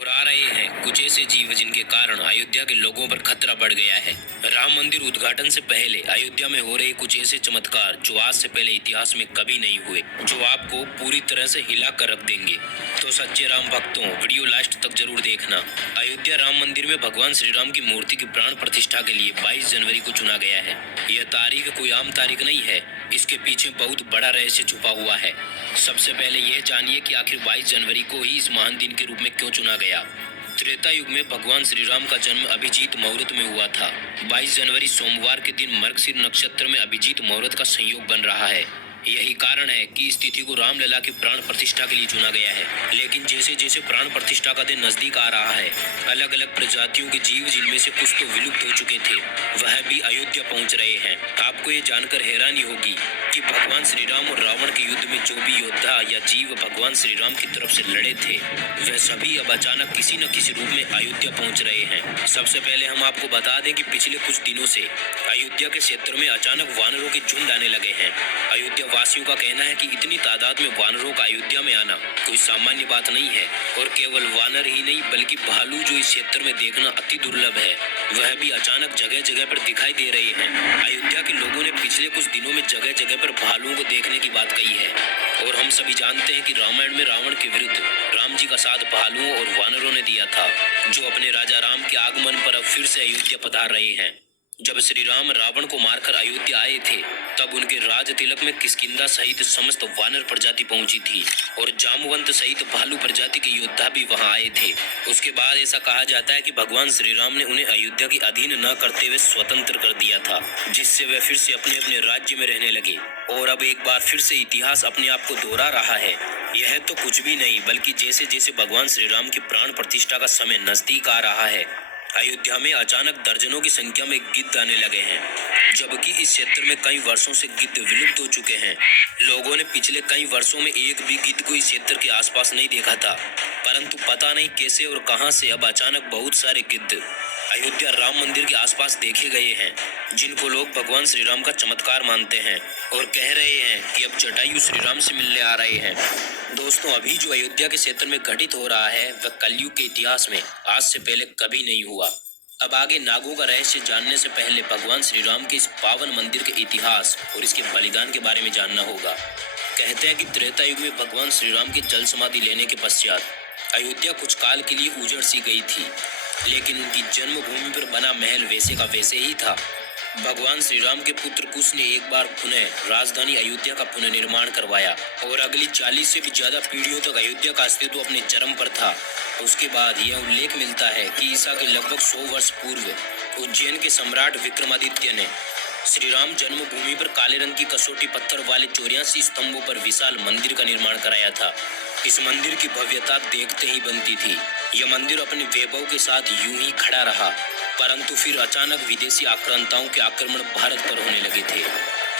और आ रहे हैं कुछ ऐसे जीव जिनके कारण अयोध्या के लोगों पर खतरा बढ़ गया है। राम मंदिर उद्घाटन से पहले अयोध्या में हो रहे कुछ ऐसे चमत्कार जो आज से पहले इतिहास में कभी नहीं हुए, जो आपको पूरी तरह से हिला कर रख देंगे। तो सच्चे राम भक्तों, वीडियो लास्ट तक जरूर देखना। अयोध्या राम मंदिर में भगवान श्री राम की मूर्ति की प्राण प्रतिष्ठा के लिए 22 जनवरी को चुना गया है। यह तारीख कोई आम तारीख नहीं है, इसके पीछे बहुत बड़ा रहस्य छुपा हुआ है। सबसे पहले यह जानिए कि आखिर 22 जनवरी को ही इस महान दिन के रूप में क्यों चुना गया। त्रेता युग में भगवान श्री राम का जन्म अभिजीत मुहूर्त में हुआ था। 22 जनवरी सोमवार के दिन मृगशीर नक्षत्र में अभिजीत मुहूर्त का संयोग बन रहा है। यही कारण है कि इस तिथि को रामलला की प्राण प्रतिष्ठा के लिए चुना गया है। लेकिन जैसे जैसे प्राण प्रतिष्ठा का दिन नजदीक आ रहा है, अलग अलग प्रजातियों के जीव जिनमें से कुछ तो विलुप्त हो चुके थे, वह भी अयोध्या पहुंच रहे हैं। आपको ये जानकर हैरानी होगी कि भगवान श्री राम और रावण के युद्ध में जो भी योद्धा या जीव भगवान श्री राम की तरफ से लड़े थे, वह सभी अब अचानक किसी न किसी रूप में अयोध्या पहुंच रहे हैं। सबसे पहले हम आपको बता दें कि पिछले कुछ दिनों से अयोध्या के क्षेत्र में अचानक वानरों के झुंड आने लगे हैं। अयोध्या वासियों का कहना है कि इतनी तादाद में वानरों का अयोध्या में आना कोई सामान्य बात नहीं है, और केवल वानर ही नहीं बल्कि भालू जो इस क्षेत्र में देखना अति दुर्लभ है, वह भी अचानक जगह जगह पर दिखाई दे रहे हैं। अयोध्या के लोगों ने पिछले कुछ दिनों में जगह जगह पर भालुओं को देखने की बात कही है, और हम सभी जानते हैं कि रामायण में रावण के विरुद्ध राम जी का साथ भालुओं और वानरों ने दिया था, जो अपने राजा राम के आगमन पर अब फिर से अयोध्या पधार रहे हैं। जब श्री राम रावण को मारकर अयोध्या आए थे, तब उनके राज तिलक में किष्किंधा सहित समस्त वानर प्रजाति पहुंची थी, और जामवंत सहित भालू प्रजाति के योद्धा भी वहां आए थे। उसके बाद ऐसा कहा जाता है कि भगवान श्री राम ने उन्हें अयोध्या के अधीन न करते हुए स्वतंत्र कर दिया था, जिससे वे फिर से अपने अपने राज्य में रहने लगे। और अब एक बार फिर से इतिहास अपने आप को दोहरा रहा है। यह तो कुछ भी नहीं बल्कि जैसे जैसे भगवान श्री राम की प्राण प्रतिष्ठा का समय नजदीक आ रहा है, अयोध्या में अचानक दर्जनों की संख्या में गिद्ध आने लगे हैं, जबकि इस क्षेत्र में कई वर्षों से गिद्ध विलुप्त हो चुके हैं। लोगों ने पिछले कई वर्षों में एक भी गिद्ध को इस क्षेत्र के आसपास नहीं देखा था, परंतु पता नहीं कैसे और कहां से अब अचानक बहुत सारे गिद्ध अयोध्या राम मंदिर के आसपास देखे गए हैं, जिनको लोग भगवान श्री राम का चमत्कार मानते हैं और कह रहे हैं कि अब जटायु श्री राम से मिलने आ रहे हैं। दोस्तों, अभी जो अयोध्या के क्षेत्र में घटित हो रहा है, वह कलयुग के इतिहास में आज से पहले कभी नहीं हुआ। अब आगे नागों का रहस्य जानने से पहले भगवान श्री राम के इस पावन मंदिर के इतिहास और इसके बलिदान के बारे में जानना होगा। कहते हैं कि त्रेता युग में भगवान श्री राम की जल समाधि लेने के पश्चात अयोध्या कुछ काल के लिए उजड़ सी गई थी, लेकिन उनकी जन्मभूमि पर बना महल वैसे का वैसे ही था। भगवान श्री राम के पुत्र कुश ने एक बार पुनः राजधानी अयोध्या का पुनर्निर्माण करवाया, और अगली 40 से भी ज्यादा पीढ़ियों तक अयोध्या का अस्तित्व अपने चरम पर था। उसके बाद यह उल्लेख मिलता है कि ईसा के लगभग 100 वर्ष पूर्व उज्जैन के सम्राट विक्रमादित्य ने श्री राम जन्मभूमि पर काले रंग की कसौटी पत्थर वाले 84 स्तंभों पर विशाल मंदिर का निर्माण कराया था। इस मंदिर की भव्यता देखते ही बनती थी। यह मंदिर अपने वैभव के साथ यूं ही खड़ा रहा, परंतु फिर अचानक विदेशी आक्रांताओं के आक्रमण भारत पर होने लगे थे।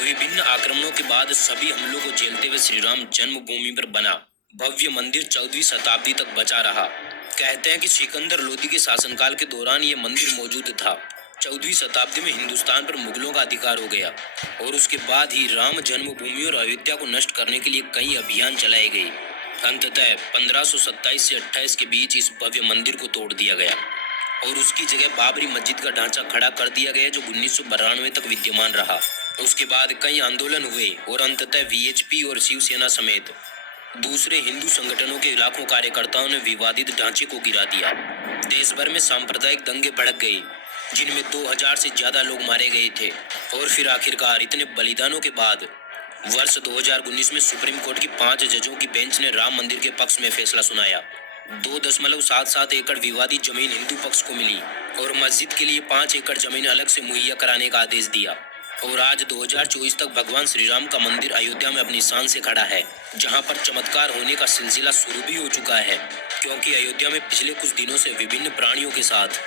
विभिन्न आक्रमणों के बाद सभी हमलों को झेलते हुए श्री राम जन्मभूमि पर बना भव्य मंदिर 14वीं शताब्दी तक बचा रहा। कहते हैं कि सिकंदर लोदी के शासनकाल के दौरान यह मंदिर मौजूद था। 14वीं शताब्दी में हिंदुस्तान पर मुगलों का अधिकार हो गया, और उसके बाद ही राम जन्मभूमि और अयोध्या को नष्ट करने के लिए कई अभियान चलाए गए। अंततः 1527 से 28 के बीच इस भव्य मंदिर को तोड़ दिया गया और उसकी जगह बाबरी मस्जिद का ढांचा खड़ा कर दिया गया, जो 1992 तक विद्यमान रहा। उसके बाद कई आंदोलन हुए और अंततः वीएचपी और शिवसेना समेत दूसरे हिंदू संगठनों के लाखों कार्यकर्ताओं ने विवादित ढांचे को गिरा दिया। देश भर में सांप्रदायिक दंगे भड़क गए, जिनमें 2000 से ज्यादा लोग मारे गए थे। और फिर आखिरकार इतने बलिदानों के बाद वर्ष 2019 में सुप्रीम कोर्ट की 5 जजों की बेंच ने राम मंदिर के पक्ष में फैसला सुनाया। 2.77 एकड़ विवादित जमीन हिंदू पक्ष को मिली और मस्जिद के लिए 5 एकड़ जमीन अलग से मुहैया कराने का आदेश दिया। और आज 2024 तक भगवान श्री राम का मंदिर अयोध्या में अपनी शान से खड़ा है, जहां पर चमत्कार होने का सिलसिला शुरू भी हो चुका है, क्योंकि अयोध्या में पिछले कुछ दिनों से विभिन्न प्राणियों के साथ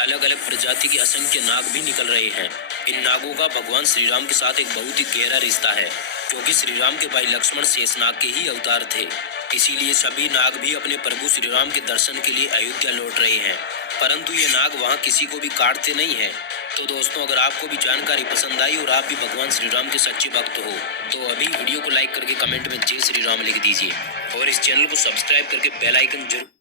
अलग अलग प्रजाति के असंख्य नाग भी निकल रहे हैं। इन नागों का भगवान श्री राम के साथ एक बहुत ही गहरा रिश्ता है, क्योंकि श्री राम के भाई लक्ष्मण शेषनाग के ही अवतार थे। इसीलिए सभी नाग भी अपने प्रभु श्री राम के दर्शन के लिए अयोध्या लौट रहे हैं, परंतु ये नाग वहाँ किसी को भी काटते नहीं हैं। तो दोस्तों, अगर आपको भी जानकारी पसंद आई और आप भी भगवान श्री राम के सच्चे भक्त हो, तो अभी वीडियो को लाइक करके कमेंट में जय श्री राम लिख दीजिए, और इस चैनल को सब्सक्राइब करके बेल आइकन जरूर